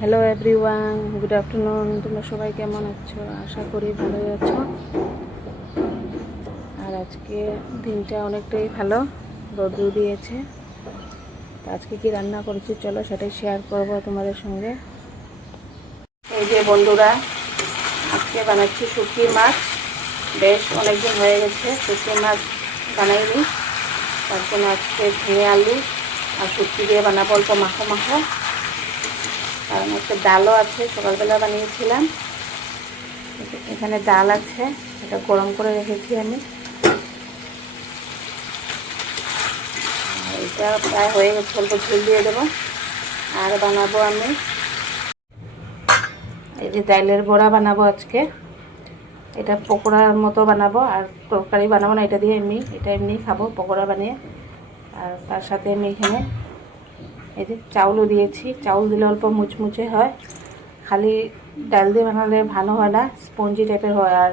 Hello everyone, good afternoon. তোমরা সবাই কেমন আছো? আশা করি ভালোই আছো। আর আজকে দিনটা অনেকটাই ভালো, রোদ্দু দিয়েছে। তো আজকে কি রান্না করেছি চলো সেটাই শেয়ার করব তোমাদের সঙ্গে। এই যে বন্ধুরা, আজকে বানাচ্ছি শুটকি মাছ। বেশ অনেকদিন হয়ে গেছে শুটকি মাছ বানাইনি, তার জন্য আজকে ঝিঙে আলু আর শুটকি দিয়ে বানাবো অল্প মাখো মাখো। আর একটা ডালও আছে, সকালবেলা বানিয়েছিলাম। এখানে ডাল আছে, এটা গরম করে রেখেছি আমি। এটা প্রায় হয়ে গেছে, অল্প ঝোল দিয়ে দেবো। আর বানাবো আমি এই যে ডালের বড়া বানাবো আজকে। এটা পকোড়ার মতো বানাবো, আর তরকারি বানাবো না, এটা দিয়ে এটা এমনি খাবো পকোড়া বানিয়ে। আর তার সাথে আমি এখানে এই যে চাউলও দিয়েছি। চাউল দিলে অল্প মুচমুচে হয়, খালি ডাল দিয়ে বানালে ভালো হয় না, স্পঞ্জি টাইপের হয়। আর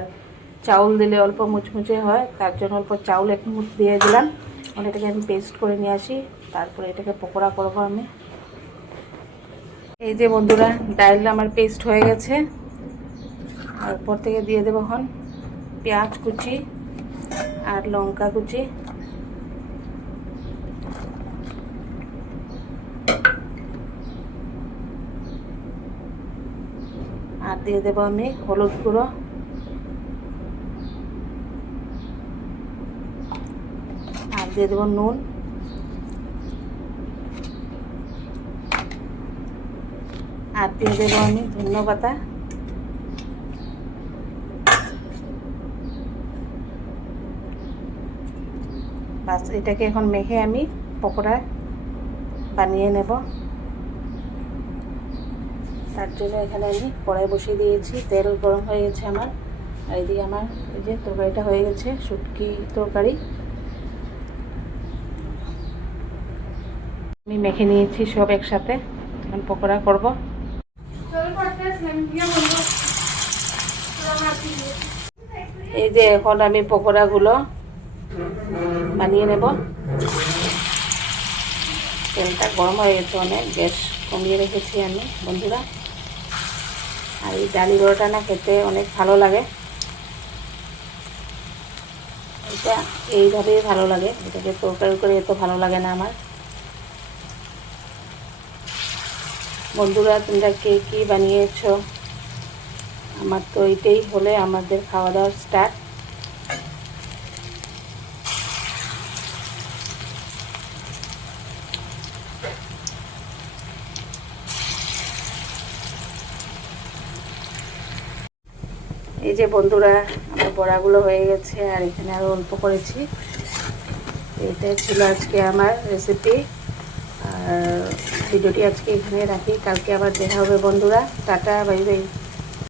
চাউল দিলে অল্প মুচমুচে হয়, তার জন্য অল্প চাউল এক মুঠ দিয়ে দিলাম। এটাকে আমি পেস্ট করে নিয়ে আসি, তারপরে এটাকে পকোড়া করবো আমি। এই যে বন্ধুরা, ডাল আমার পেস্ট হয়ে গেছে। আর উপর থেকে দিয়ে দেবো এখন পেঁয়াজ কুচি আর লঙ্কা কুচি। আর দিয়ে দেবো আমি হলুদ গুঁড়ো, আর দিয়ে দেবো নুন, আর দিয়ে দেবো আমি ধনিয়া পাতা। বাস, এটাকে এখন মেখে আমি পকোড়া বানিয়ে নেব। তার জন্য এখানে আমি কড়াই বসিয়ে দিয়েছি, তেল গরম হয়ে গেছে আমার। আর এদিকে আমার এই যে তরকারিটা হয়ে গেছে, শুটকি তরকারি আমি মেখে নিয়েছি সব একসাথে। এখন পকোড়া করব। এই যে এখন আমি পকোড়াগুলো বানিয়ে নেব। তেলটা গরম হয়ে গেছে অনেক, গ্যাস কমিয়ে রেখেছি আমি বন্ধুরা। আর এই ডালি বড়াটা না খেতে অনেক ভালো লাগে, এটা এইভাবেই ভালো লাগে, এটাকে তরকারি করে এত ভালো লাগে না আমার। বন্ধুরা, তোমরা কে কী বানিয়েছো? আমার তো এইটাই হলে আমাদের খাওয়া দাওয়ার স্টার্ট। এই যে বন্ধুরা, আমার বড়াগুলো হয়ে গেছে, আর এখানে আরও অল্প করেছি। এটাই ছিল আজকে আমার রেসিপি। আর ভিডিওটি আজকে এখানে রাখি, কালকে আবার দেখা হবে বন্ধুরা। Tata, bye bye.